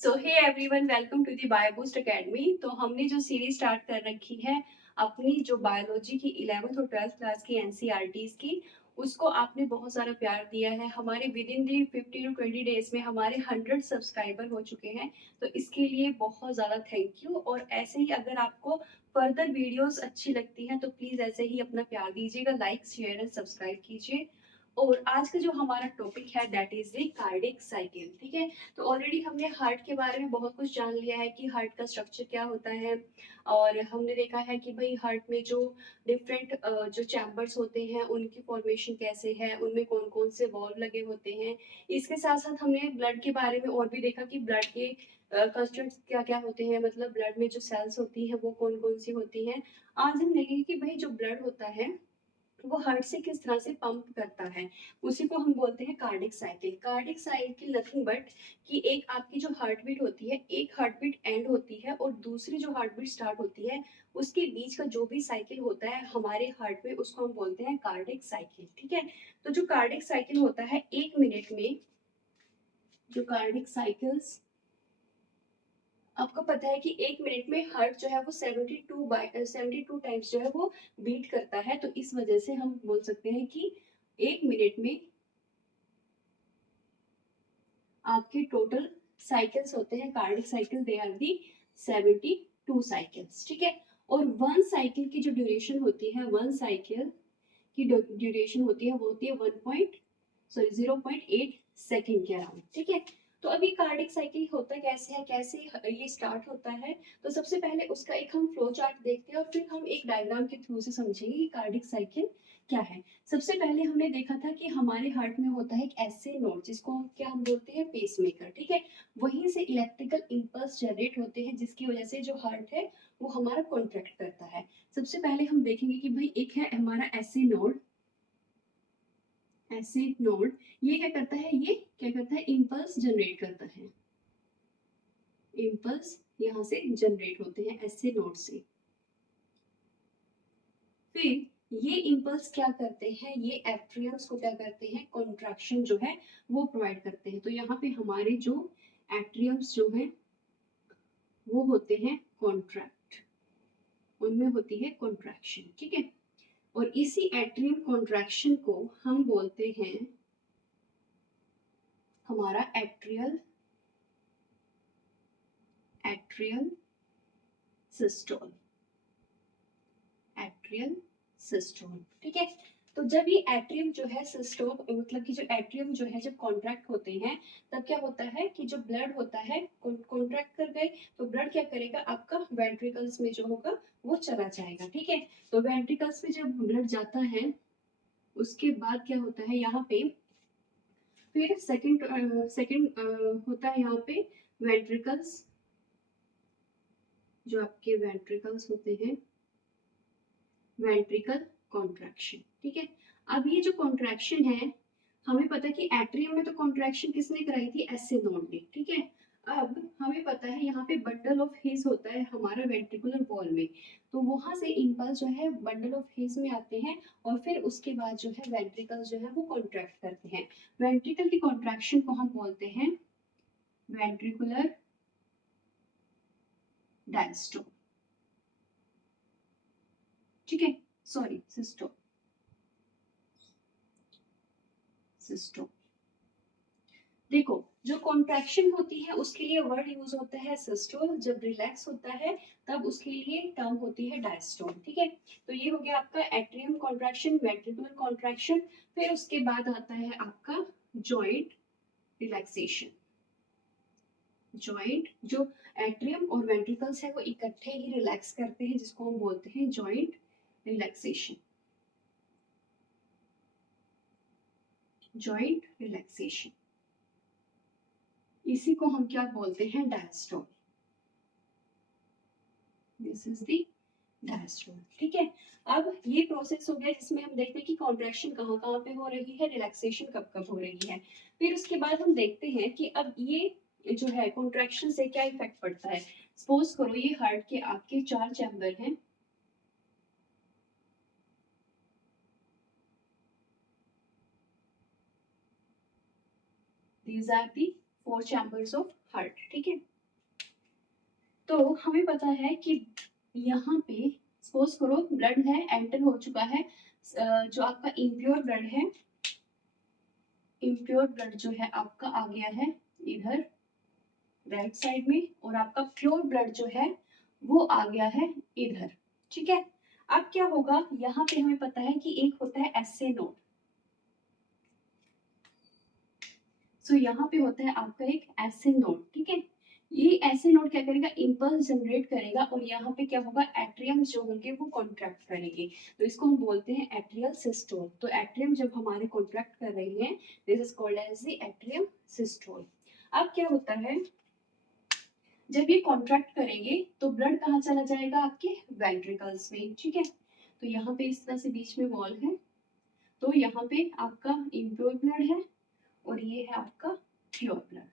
So hey everyone, welcome to the BioBoost Academy. तो हमने जो सीरीज स्टार्ट कर रखी है अपनी जो बायोलॉजी की 11th और 12th क्लास की एनसीईआरटीज की, उसको आपने बहुत सारा प्यार दिया है। हमारे within the 15 to 20 days में हमारे 100 सब्सक्राइबर हो चुके हैं। तो इसके लिए बहुत ज़्यादा थैंक यू। और ऐसे ही अगर आपको फर्दर वीडियोस अच्छी लगती हैं तो प्लीज़ ऐसे ही अपना प्यार दीजिएगा, लाइक शेयर एंड सब्सक्राइब कीजिए। और आज का जो हमारा टॉपिक है that is the cardiac cycle. ठीक है, तो ऑलरेडी हमने हार्ट के बारे में बहुत कुछ जान लिया है कि हार्ट का स्ट्रक्चर क्या होता है। और हमने देखा है कि भाई हार्ट में जो डिफरेंट जो चैम्बर्स होते हैं उनकी फॉर्मेशन कैसे है, उनमें कौन कौन से वॉल्व लगे होते हैं। इसके साथ साथ हमने ब्लड के बारे में और भी देखा कि ब्लड के कंस्टिट्यूएंट्स क्या क्या होते हैं, मतलब ब्लड में जो सेल्स होती हैं वो कौन कौन सी होती हैं। आज हम देखेंगे कि भाई जो ब्लड होता है वो हार्ट से किस तरह से पंप करता है। उसी को हम बोलते हैं cardiac cycle. Cardiac cycle nothing but कि एक आपकी जो हार्ट बीट होती है, एक हार्ट बीट एंड होती है और दूसरी जो हार्ट बीट स्टार्ट होती है, उसके बीच का जो भी साइकिल होता है हमारे हार्ट में उसको हम बोलते हैं कार्डिक साइकिल। ठीक है, तो जो कार्डिक साइकिल होता है 1 मिनट में, जो कार्डिक साइकिल्स आपको पता है कि 1 मिनट में हार्ट जो है वो 72 टाइम्स जो है वो बीट करता है। तो इस वजह से हम बोल सकते हैं कि 1 मिनट में आपके टोटल साइकिल्स होते हैं cardiac cycle, they are the 72 cycles. ठीक है, और वन साइकिल की जो ड्यूरेशन होती है, वन साइकिल की ड्यूरेशन होती है वो होती है 0.8 सेकेंड के अराउंड। ठीक है, तो अभी कार्डिक साइकिल होता कैसे है, कैसे ये स्टार्ट होता है। तो सबसे पहले उसका एक हम फ्लो चार्ट देखते हैं और फिर हम एक डायग्राम के थ्रू से समझेंगे कि कार्डिक साइकिल क्या है। सबसे पहले हमने देखा था कि हमारे हार्ट में होता है एक ऐसे नोड जिसको क्या हम बोलते हैं, पेसमेकर। ठीक है, वहीं से इलेक्ट्रिकल इंपल्स जनरेट होते हैं जिसकी वजह से जो हार्ट है वो हमारा कॉन्ट्रैक्ट करता है। सबसे पहले हम देखेंगे कि भाई एक है हमारा ऐसे नोड, ऐसे नोड, ये क्या करता है, ये क्या करता है, इंपल्स जनरेट करता है। इंपल्स यहाँ से जनरेट होते हैं ऐसे नोड से। फिर ये इंपल्स क्या करते हैं, ये एट्रियम्स को क्या करते हैं, कॉन्ट्रैक्शन जो है वो प्रोवाइड करते हैं। तो यहाँ पे हमारे जो एट्रियम्स जो है वो होते हैं कॉन्ट्रैक्ट, उनमें होती है कॉन्ट्रैक्शन। ठीक है, और इसी एट्रियम कॉन्ट्रैक्शन को हम बोलते हैं हमारा atrial, atrial systole, atrial systole. ठीक है, तो जब ये एट्रियम जो है सिस्टोल, मतलब कि जो एट्रियम जो है जब कॉन्ट्रैक्ट होते हैं तब क्या होता है कि जो ब्लड होता है कॉन्ट्रैक्ट कर गए तो ब्लड क्या करेगा, आपका वेंट्रिकल्स में जो होगा वो चला जाएगा। ठीक है, तो वेंट्रिकल्स में जब ब्लड जाता है उसके बाद क्या होता है यहाँ पे, फिर सेकंड होता है यहाँ पे वेंट्रिकल्स, जो आपके वेंट्रिकल्स होते हैं, वेंट्रिकल कॉन्ट्रैक्शन। ठीक है, अब ये जो कॉन्ट्रैक्शन है, हमें पता है कि एट्रियम में तो कॉन्ट्रैक्शन किसने कराई थी, ऐसे नोड ने। ठीक है, अब हमें पता है यहाँ पे बंडल ऑफ हिस होता है हमारा वेंट्रिकुलर वॉल में, तो वहां से इंपल्स जो है बंडल ऑफ हिस में आते हैं और फिर उसके बाद जो है वेंट्रिकल जो है वो कॉन्ट्रैक्ट करते हैं। वेंट्रिकल की कॉन्ट्रैक्शन को हम बोलते हैं वेंट्रिकुलर डायस्टोल। ठीक है, सॉरी सिस्टोल, सिस्टोल। देखो, जो कॉन्ट्रैक्शन होती है उसके लिए वर्ड यूज होता है सिस्टोल, जब रिलैक्स होता है तब उसके लिए टर्म होती है डायस्टोल। ठीक है, तो ये हो गया आपका एट्रियम कॉन्ट्रैक्शन, वेंट्रिकुलर कॉन्ट्रैक्शन। फिर उसके बाद आता है आपका जॉइंट रिलैक्सेशन। जॉइंट, जो एट्रियम और वेंट्रिकल्स है वो इकट्ठे ही रिलैक्स करते हैं जिसको हम बोलते हैं जॉइंट रिलैक्सेशन, जॉइंट रिलैक्सेशन। इसी को हम क्या बोलते हैं, diastole. This is the diastole. ठीक है, अब ये प्रोसेस हो गया जिसमें हम देखते हैं कि कॉन्ट्रैक्शन कहाँ कहाँ पे हो रही है, रिलैक्सेशन कब कब हो रही है। फिर उसके बाद हम देखते हैं कि अब ये जो है कॉन्ट्रैक्शन से क्या इफेक्ट पड़ता है। सपोज करो ये हार्ट के आपके 4 चैम्बर हैं, these are the 4 chambers of heart. ठीक है, तो हमें पता है कि यहाँ पे सपोज करो ब्लड है एंटर हो चुका है, जो आपका इम्प्योर ब्लड है, इम्प्योर ब्लड जो है आपका आ गया है इधर राइट साइड में, और आपका प्योर ब्लड जो है वो आ गया है इधर। ठीक है, अब क्या होगा, यहाँ पे हमें पता है कि एक होता है एसए नोड। सो यहाँ पे होता है आपका एक एसए नोड। ठीक है, ये एसए नोड क्या करेगा, इम्पल्स जनरेट करेगा, और यहाँ पे क्या होगा, एट्रियम जो होंगे वो कॉन्ट्रैक्ट करेंगे, तो इसको हम बोलते हैं एट्रियल सिस्टोल। तो एट्रियम जब हमारे कॉन्ट्रैक्ट कर रही हैं, this is called as the atrium systole. अब क्या होता है, जब ये कॉन्ट्रैक्ट करेंगे तो ब्लड कहाँ चला जाएगा, आपके वेंट्रिकल्स में। ठीक है, तो यहाँ पे इस तरह से बीच में वॉल है, तो यहाँ पे आपका इम्प्योर ब्लड है और ये है आपका प्योर ब्लड।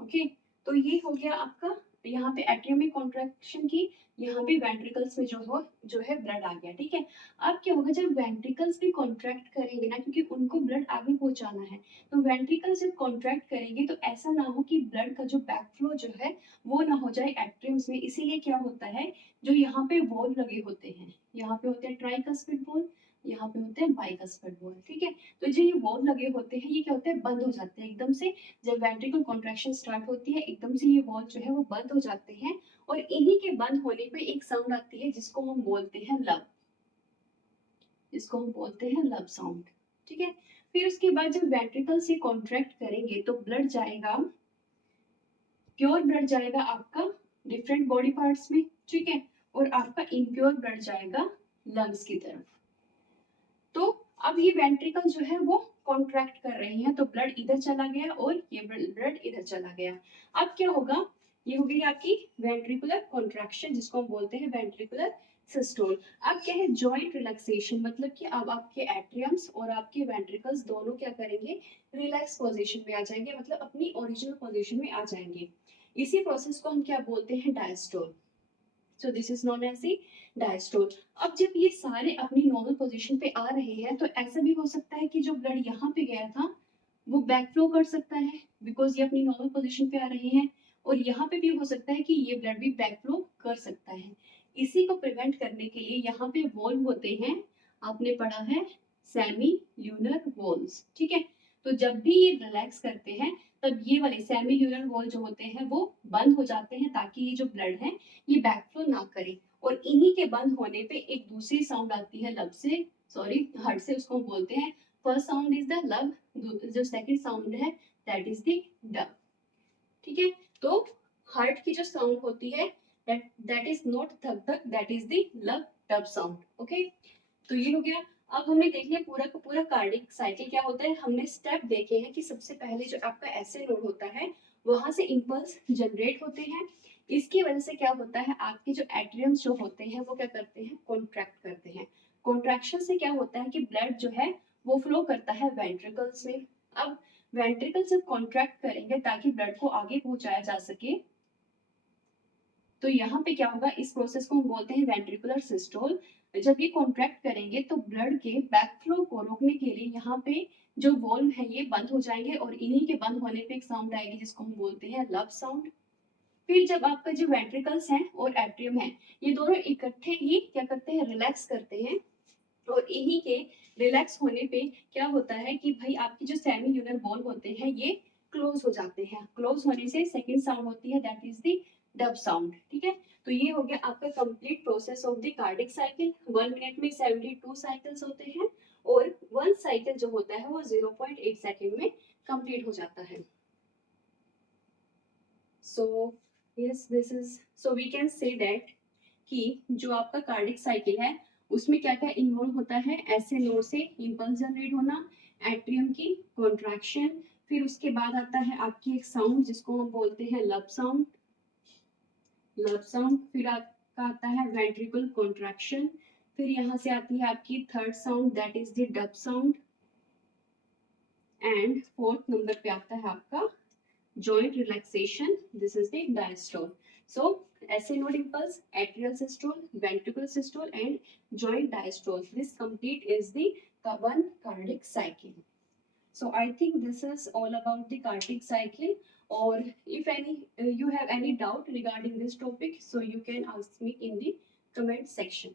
ओके, तो ये हो गया आपका, यहाँ पे एट्रियम में कॉन्ट्रैक्शन की, यहाँ पे वेंट्रिकल्स में जो है ब्लड आ गया। ठीक है, अब क्या होगा, जब वेंट्रिकल्स भी कॉन्ट्रैक्ट करेंगे ना, क्योंकि उनको ब्लड आगे पहुंचाना है, तो वेंट्रिकल्स जब कॉन्ट्रैक्ट करेंगे तो ऐसा ना हो कि ब्लड का जो बैक फ्लो जो है वो ना हो जाए एट्रियम्स में। इसीलिए क्या होता है, जो यहाँ पे वॉल लगे होते हैं, यहाँ पे होते हैं ट्राइकस्पिड वॉल, यहाँ पे होते हैं बाइकस्पिड वॉल। ठीक है, तो जो ये वॉल लगे होते हैं ये क्या होते हैं, बंद हो जाते हैं एकदम से। जब वेंट्रिकल कॉन्ट्रैक्शन स्टार्ट होती है, एकदम से ये वॉल जो है वो बंद हो जाते हैं, और इन्हीं के बंद होने पे एक साउंड आती है जिसको हम बोलते हैं लब, जिसको हम बोलते हैं लब साउंड। ठीक है, फिर उसके बाद जब वेंट्रिकल से कॉन्ट्रैक्ट करेंगे तो ब्लड जाएगा, प्योर ब्लड जाएगा आपका डिफरेंट बॉडी पार्ट्स में। ठीक है, और आपका इम्प्योर ब्लड जाएगा लंग्स की तरफ। तो अब ये वेंट्रिकल जो है वो कॉन्ट्रैक्ट कर रही है, तो ब्लड इधर चला गया और ये ब्लड इधर चला गया। अब क्या होगा, ये हो गई आपकी वेंट्रिकुलर कॉन्ट्रैक्शन, जिसको हम बोलते हैं वेंट्रिकुलर सिस्टोल। अब क्या है, जॉइंट रिलैक्सेशन, मतलब कि अब आपके एट्रियम्स और आपके वेंट्रिकल्स दोनों क्या करेंगे, रिलैक्स पोजीशन में आ जाएंगे, मतलब अपनी ओरिजिनल पोजीशन में आ जाएंगे। इसी प्रोसेस को हम क्या बोलते हैं, diastole. So this is known as the diastole. अब जब ये सारे अपनी नॉर्मल पोजीशन पे आ रहे हैं, तो ऐसा भी हो सकता है कि जो ब्लड यहाँ पे गया था वो बैक फ्लो कर सकता है, बिकॉज ये अपनी नॉर्मल पोजीशन पे आ रहे हैं, और यहाँ पे भी हो सकता है कि ये ब्लड भी बैक फ्लो कर सकता है। इसी को प्रिवेंट करने के लिए यहाँ पे वॉल्व होते हैं, आपने पढ़ा है सेमी ल्यूनर वॉल्स। ठीक है, तो जब भी ये रिलैक्स करते हैं तब ये वाले सेमी ल्यूनर वॉल जो होते हैं वो बंद हो जाते हैं, ताकि ये जो ब्लड है ये बैक फ्लो ना करे। और इन्हीं के बंद होने पे एक दूसरी साउंड आती है लब से, सॉरी हार्ट से, उसको बोलते हैं फर्स्ट साउंड इज द लब, जो सेकंड साउंड है दैट इज द डब। ठीक है, तो हार्ट की जो साउंड होती है दैट इज नॉट धक धक, दैट इज द लब डब साउंड। ओके, तो ये हो गया। अब हमने देख लिया पूरा का पूरा कार्डिक साइकिल क्या होता है, हमने स्टेप देखे हैं कि सबसे पहले जो आपका एसए नोड होता है वहां से इंपल्स जनरेट होते हैं, इसकी वजह से क्या होता है, आपके जो एट्रियम्स जो होते हैं वो क्या करते हैं, कॉन्ट्रैक्ट करते हैं। कॉन्ट्रैक्शन से क्या होता है कि ब्लड जो है वो फ्लो करता है वेंट्रिकल्स में। अब वेंट्रिकल जब कॉन्ट्रैक्ट करेंगे ताकि ब्लड को आगे पहुंचाया जा सके, तो यहाँ पे क्या होगा, इस प्रोसेस को हम बोलते हैं वेंट्रिकुलर सिस्टोल। जब ये कॉन्ट्रैक्ट करेंगे तो ब्लड के बैक फ्लो को रोकने के लिए यहाँ पे जो वॉल्व है ये बंद हो जाएंगे, और इन्हीं के बंद होने पे एक साउंड आएगी जिसको हम बोलते हैं लब साउंड। फिर जब आपका जो वेंट्रिकल्स हैं और एट्रियम है, ये दोनों इकट्ठे ही क्या करते हैं, रिलैक्स करते हैं, और इन्हीं के रिलैक्स होने पे क्या होता है कि भाई आपकी जो सेमी ल्यूनर वॉल्व होते हैं ये क्लोज हो जाते हैं। क्लोज होने से सेकंड साउंड होती है that is the dub sound. ठीक है, तो ये हो गया आपका complete process of the cardiac cycle. 1 minute में 72 साइकिल्स होते हैं, और 1 साइकिल जो होता है वो 0.8 सेकेंड में कंप्लीट हो जाता है। So yes, this is, so we can say that कि जो आपका कार्डिक साइकिल है उसमें क्या क्या इन्वॉल्व होता है, ऐसे नोड से इंपल्स जनरेट होना, एट्रियम की कॉन्ट्रैक्शन, फिर उसके बाद आता है आपकी एक साउंड जिसको हम बोलते हैं लब साउंड, लब साउंड, फिर आपका आता है वेंट्रिकल कॉन्ट्रैक्शन, फिर यहाँ से आती है आपकी third sound that is the dub sound, and fourth number पे आता है आपका joint relaxation, this is the diastole. So SA node impulse, atrial systole, ventricular systole and joint diastole, this complete is the one cardiac cycle. So I think this is all about the cardiac cycle. or if any you have any doubt regarding this topic, so you can ask me in the comment section.